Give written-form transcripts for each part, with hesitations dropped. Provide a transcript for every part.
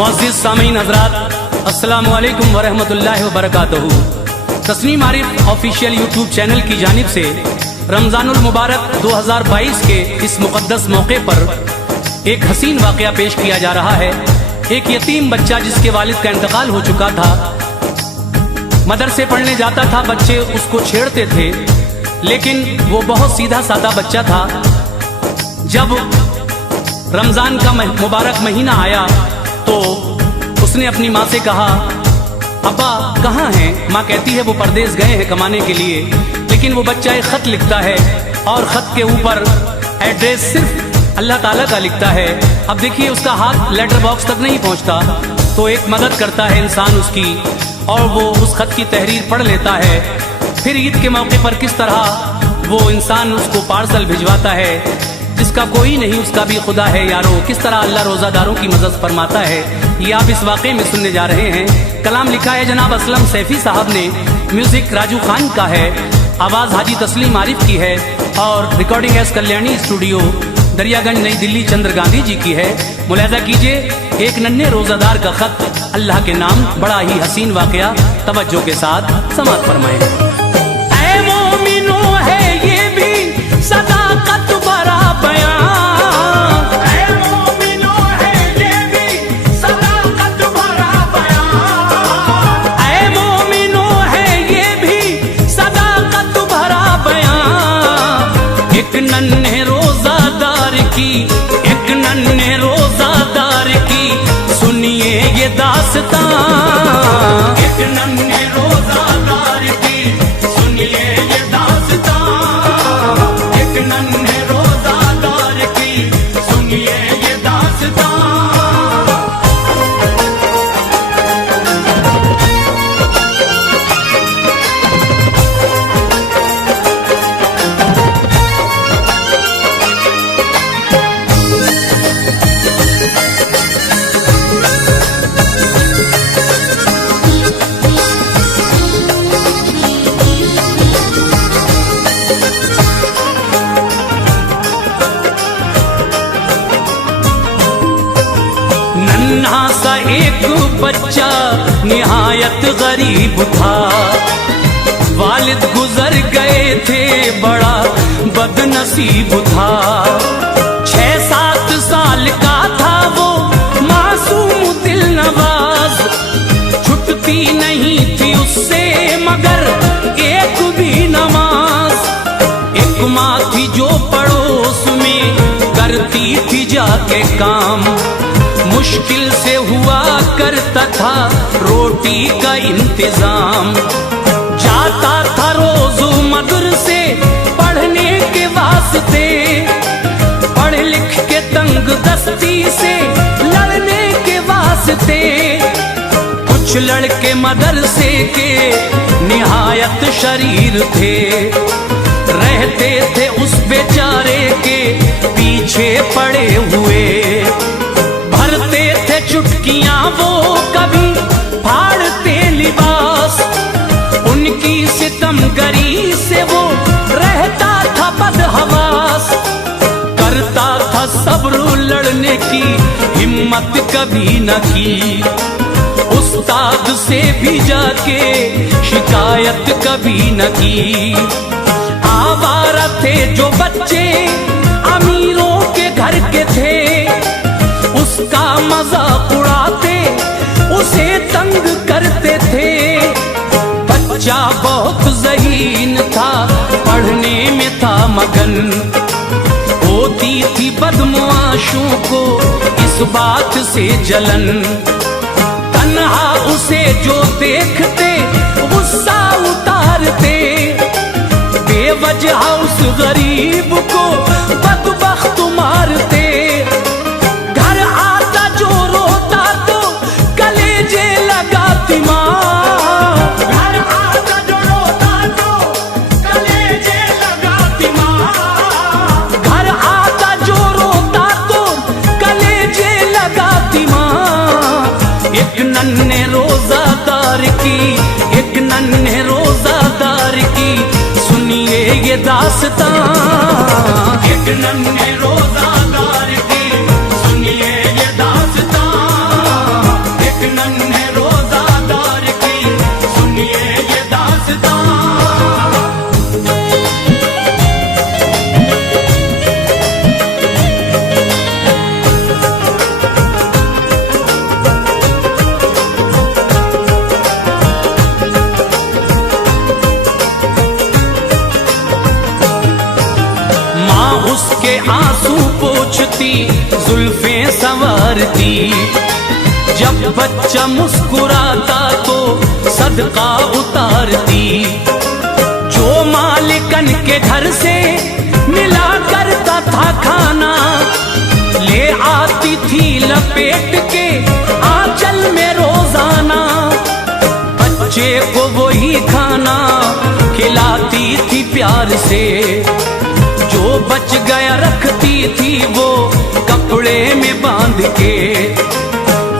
मुअज़्ज़िज़ सामीन हज़रात, अस्सलामु अलैकुम व रहमतुल्लाहि व बरकातहू। Tasneem Arif official YouTube channel की जानिब से रमज़ानुल मुबारक 2022 के इस मुक़द्दस मौके पर एक हसीन वाक़या पेश किया जा रहा है। एक यतीम बच्चा जिसके वालिद का इंतकाल हो चुका था, मदरसे पढ़ने जाता था, बच्चे उसको छेड़ते थे, लेकिन वो बहुत सीधा साधा बच्चा था। जब रमज़ान का मुबारक महीना आया तो उसने अपनी माँ से कहा, अब्बा कहाँ हैं? माँ कहती है वो परदेश गए हैं कमाने के लिए। लेकिन वो बच्चा एक ख़त लिखता है और ख़त के ऊपर एड्रेस सिर्फ अल्लाह ताला का लिखता है। अब देखिए उसका हाथ लेटर बॉक्स तक नहीं पहुँचता, तो एक मदद करता है इंसान उसकी, और वो उस ख़त की तहरीर पढ़ लेता है। फिर ईद के मौके पर किस तरह वो इंसान उसको पार्सल भिजवाता है। जिसका कोई नहीं उसका भी खुदा है यारो, किस तरह अल्लाह रोज़ादारों की मदद फरमाता है, ये आप इस वाक़े में सुनने जा रहे हैं। कलाम लिखा है जनाब असलम सैफी साहब ने, म्यूजिक राजू खान का है, आवाज़ हाजी तस्लीम आरिफ की है और recording S Kalyani studio Daryaganj नई दिल्ली चंद्र गांधी जी की है। मुलाहिज़ा कीजिए एक नन्हे रोज़ादार का ख़त अल्लाह के नाम, बड़ा ही हसीन वाक़या, तवज्जो के साथ समाअत फरमाएं। ऐ मोमिनो है ये भी सदाकत भरा बयां, ऐ मोमिनो है ये भी सदाकत भरा बयां, ऐ मोमिनो है ये भी सदाकत भरा बयां। एक नन्हे रोज़ादार की, एक नन्हे रोज़ादार की सुनिए ये दास्तां, एक नन्हे रोज़ादार की सुनिए ये दास्तां, एक नन्हे रोज़ादार की सुनिए ये दास्तां। नन्हा सा एक बच्चा निहायत गरीब था, वालिद गुजर गए थे, बड़ा बदनसीब था। 6-7 साल का था वो मासूम दिल नवाज, छुटती नहीं थी उससे मगर एक भी नमाज। एक माँ थी जो पड़ोस में करती थी जाके काम, मुश्किल से हुआ करता था रोटी का इंतजाम। जाता था रोज मदरसे पढ़ने के वास्ते, पढ़ लिख के तंग दस्ती से लड़ने के वास्ते। कुछ लड़के मदरसे के निहायत शरीर थे, रहते थे उस बेचारे के पीछे पड़े हुए। भरते थे चुटकियां वो कभी फाड़ते लिबास, उनकी सितमगरी से वो रहता था बदहवास। करता था सब्र लड़ने की हिम्मत कभी न की, उस्ताद से भी जाके शिकायत कभी न की। आवारा थे जो बच्चे अमीरों के घर के थे, उसका मजाक उड़ाते उसे तंग करते थे। बच्चा बहुत ज़हीन था, पढ़ने में था मगन, होती थी बदमाशों को इस बात से जलन। तन्हा उसे जो देखते गुस्सा उतारते, बेवजह उस गरीब को बदबख्त मारते। एक नन्हे रोज़ादार की, एक नन्हे रोज़ादार की सुनिए ये दास्तां, एक नन्हे रोज़ादार की सुनिए ये दास्तां। उसके आंसू पोंछती, जुल्फे संवारती। जब बच्चा मुस्कुराता तो सदका उतारती। जो मालिकन के घर से मिला करता था खाना, ले आती थी लपेट के आंचल में रोजाना। बच्चे को वही खाना खिलाती थी प्यार से। जो बच गया रखती थी वो कपड़े में बांध के।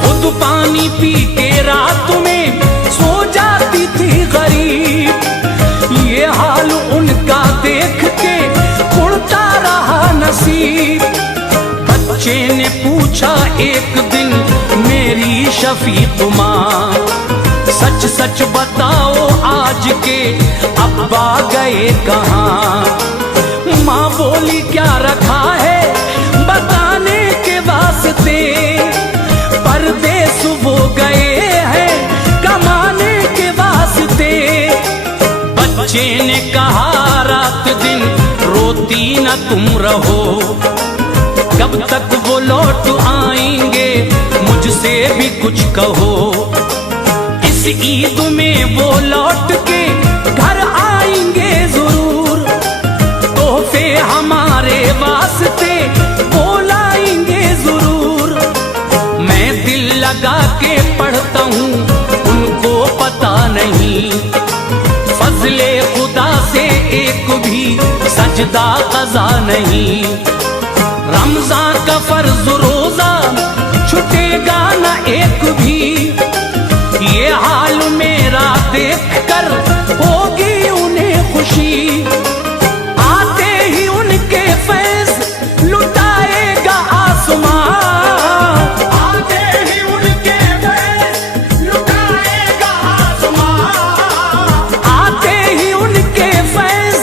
खुद पानी पी के रात में सो जाती थी गरीब। ये हाल उनका देख के उड़ता रहा नसीब। बच्चे ने पूछा एक दिन मेरी शफीक माँ, सच सच बताओ आज के अब्बा गए कहाँ? माँ बोली क्या रखा है बताने के वास्ते, परदेस वो गए हैं कमाने के वास्ते। बच्चे ने कहा रात दिन रोती न तुम रहो, कब तक वो लौट आएंगे मुझसे भी कुछ कहो। इस ईद में वो लौट के घर आएंगे जरूर, तोहफे हमारे वास्ते वो लाएंगे जरूर। मैं दिल लगा के पढ़ता हूँ उनको पता नहीं, फजले खुदा से एक भी सजदा कज़ा नहीं। रमजान का फर्ज रोजा छुटेगा न एक भी, ये हाल मेरा देख कर होगी उन्हें खुशी। आते ही उनके फैज़ लुटाएगा आसमां, आते ही उनके फैज़ लुटाएगा आसमां, आते ही उनके फैज़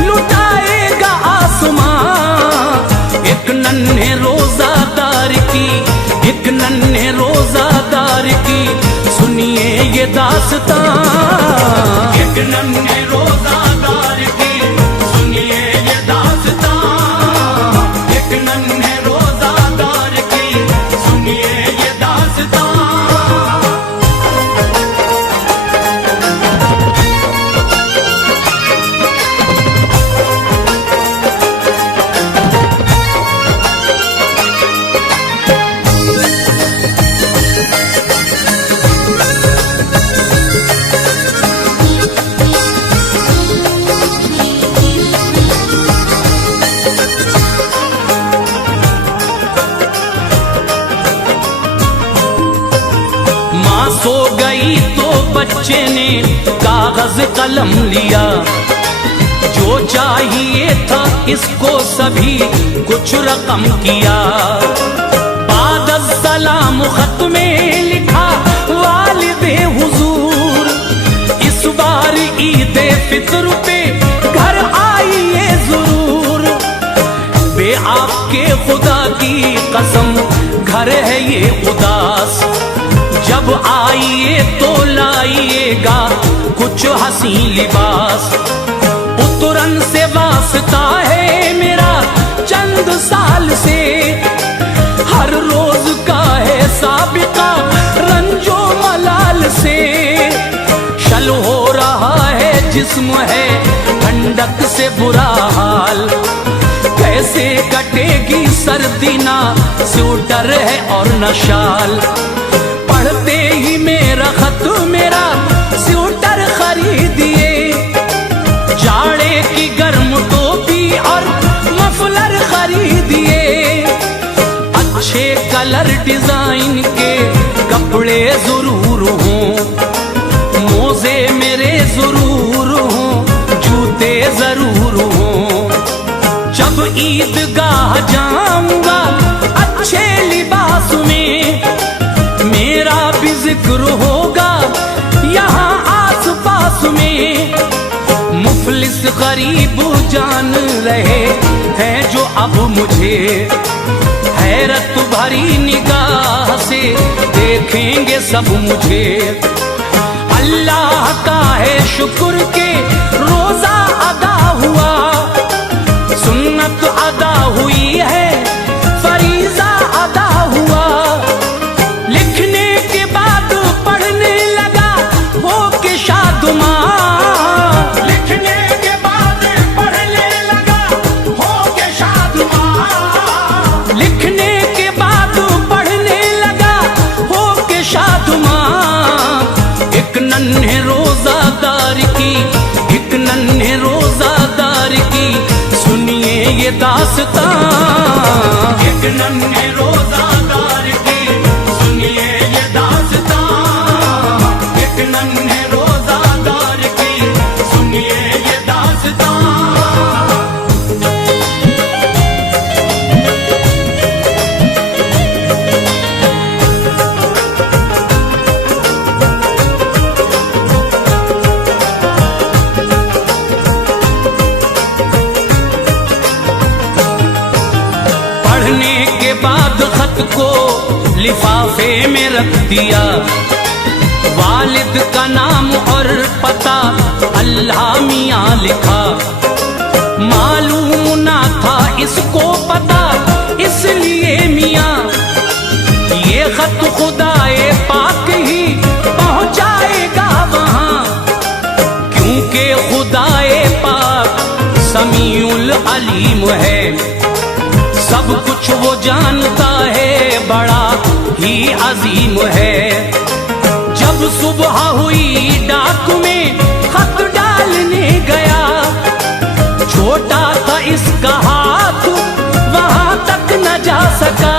लुटाएगा आसमां। एक नन्हे रोजादार की, एक नन्हे रोजादार की सुनिए ये दास्तां। एक नन्हे रोजादार की सुनिए ये दास्तां, एक नन्हे रोजादार की सुनिए ये दास्तां। सो गई तो बच्चे ने कागज कलम लिया, जो चाहिए था इसको सभी कुछ रकम किया। बाद सलाम खत में लिखा वालिदे हुजूर, इस बार ईद फितर पे घर आइए जरूर। बे आपके खुदा की कसम घर है ये उदास, जब आइए तो लाइएगा कुछ हसी लिबास। उतरन से वास्ता है मेरा चंद साल से, हर रोज का है साबिका रंजो मलाल से। शल हो रहा है जिस्म है ठंडक से बुरा हाल, कैसे कटेगी सर्दी ना स्वेटर है और न शाल। पढ़ते ही मेरा खत मेरा स्वेटर खरीदिए, जाड़े की गर्म टोपी और मफलर खरीदिए। अच्छे कलर डिजाइन के कपड़े जरूर हों, मोजे मेरे जरूर हों, जूते जरूर हों। जब ईदगाह जाऊंगा अच्छे लिबास में, मेरा भी जिक्र होगा यहाँ आस पास में। मुफलिस गरीब जान रहे हैं जो अब मुझे, हैरत भरी निगाह से देखेंगे सब मुझे। अल्लाह का है शुक्र के रोजा अदा हुआ, सुन्नत अदा दास्तां। एक नन्हे रोजादार की सुनिए ये दास्तां, एक नन्हे रोजादार की सुनिए ये दास्तां। पढ़ने के बाद खत को लिफाफे में रख दिया, वालिद का नाम और पता अल्लाह मियाँ लिखा। मालूम ना था इसको पता, इसलिए मियाँ ये खत खुदाए पाक ही पहुँचाएगा वहाँ, क्योंकि खुदाए पाक समीउल अलीम है, सब कुछ वो जानता है, बड़ा ही अजीम है। जब सुबह हुई डाक में खत डालने गया, छोटा था इसका हाथ वहां तक न जा सका।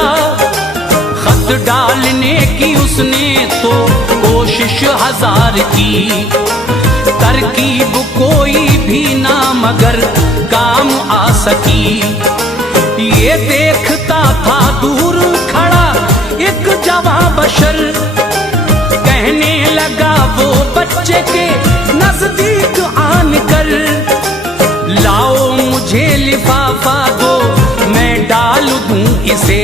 खत डालने की उसने तो कोशिश हजार की, तरकीब कोई भी ना मगर काम आ सकी। ये देखता था दूर खड़ा एक जवां बशर, कहने लगा वो बच्चे के नजदीक आन कर, लाओ मुझे लिफाफा दो मैं डाल दूं इसे,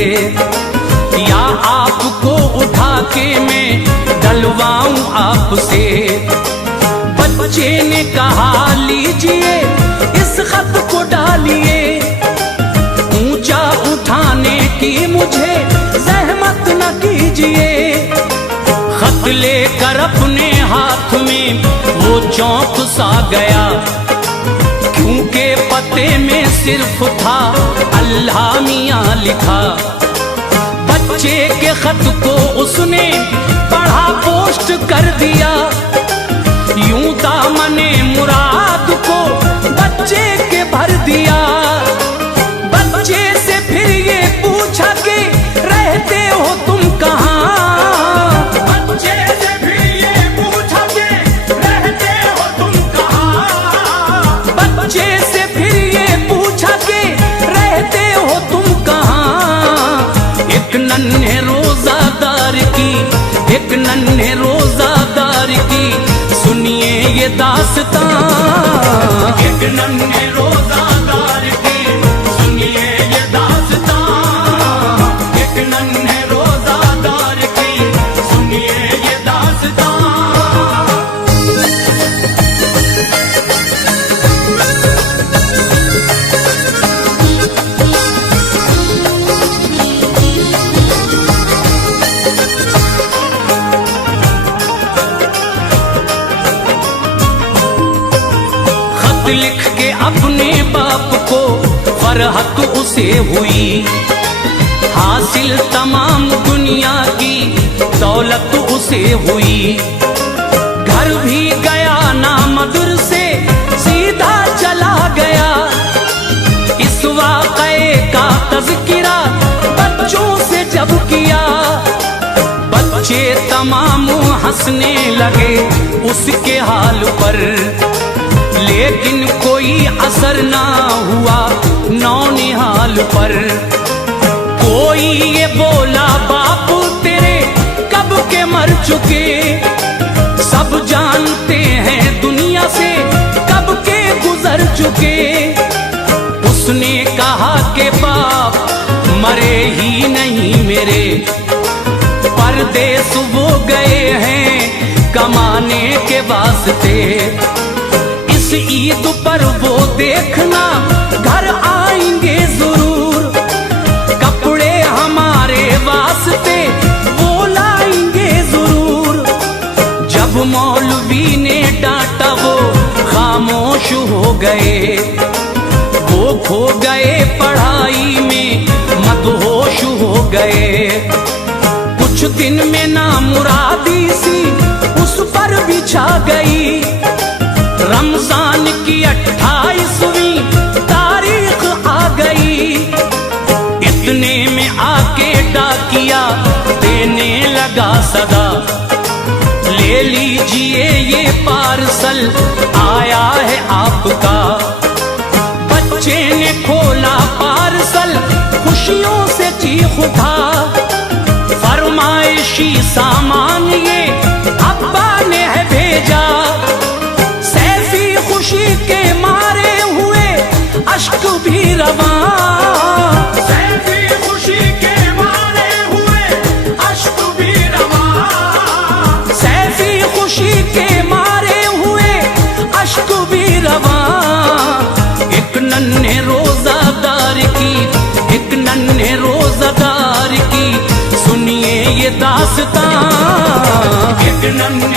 या आपको उठा के मैं डलवाऊं आपसे। बच्चे ने कहा लीजिए इस खत को डालिए, ऊंचा उठाने की मुझे जहमत न कीजिए। खत लेकर अपने हाथ में वो चौंक सा गया, क्योंकि पते में सिर्फ था अल्लाह मियाँ लिखा। बच्चे के खत को उसने पढ़ा पोस्ट कर दिया, यूं दामने मुराद को बच्चे के भर दिया। बच्चे से फिर ये पूछा कि रहते हो तुम कहाँ, बच्चे से फिर ये पूछा कि रहते हो तुम कहाँ, बच्चे से फिर ये पूछा कि रहते हो तुम कहाँ। एक नन्हे रोजादार की, एक नन्हे रोजादार की सुनिए ये दास्तां। एक नन्हे रोजादार की सुनिए ये दास्तां, एक नन्हे रोजादार की सुनिए ये दास्तां। खत लिख के अपने बाप को फरहत उसे हुई, हासिल तमाम दुनिया की दौलत उसे हुई। घर भी गया ना मदरसे सीधा चला गया, इस वाक़े का तज़किरा बच्चों से जब किया। बच्चे तमाम हंसने लगे उसके हाल पर, लेकिन कोई असर ना हुआ नौनिहाल पर। कोई ये बोला बाप तेरे कब के मर चुके, सब जानते हैं दुनिया से कब के गुजर चुके। उसने कहा कि बाप मरे ही नहीं मेरे, परदेस वो गए हैं कमाने के वास्ते। इस ईद पर वो देखना घर आएंगे जरूर, कपड़े हमारे वास्ते वो लाएंगे जरूर। जब मौलवी ने डांटा वो खामोश हो गए, वो खो गए पढ़ाई में मदहोश हो गए। कुछ दिन में ना मुरादी सी उस पर भी छा गई, रमजान की 28वीं तारीख आ गई। आया है आपका। बच्चे ने खोला पार्सल, खुशियों से चीख उठा, फरमाइशी सामान ये अब्बा ने है भेजा। सैफी खुशी के मारे हुए अश्क भी रवां, सैफी खुशी के मारे हुए अश्क भी रवां, सैफी खुशी के मारे हुए अश्क भी रवां। एक नन्हे रोजादार की, एक नन्हे रोजादार की सुनिए ये दास्तां। एक नन्हे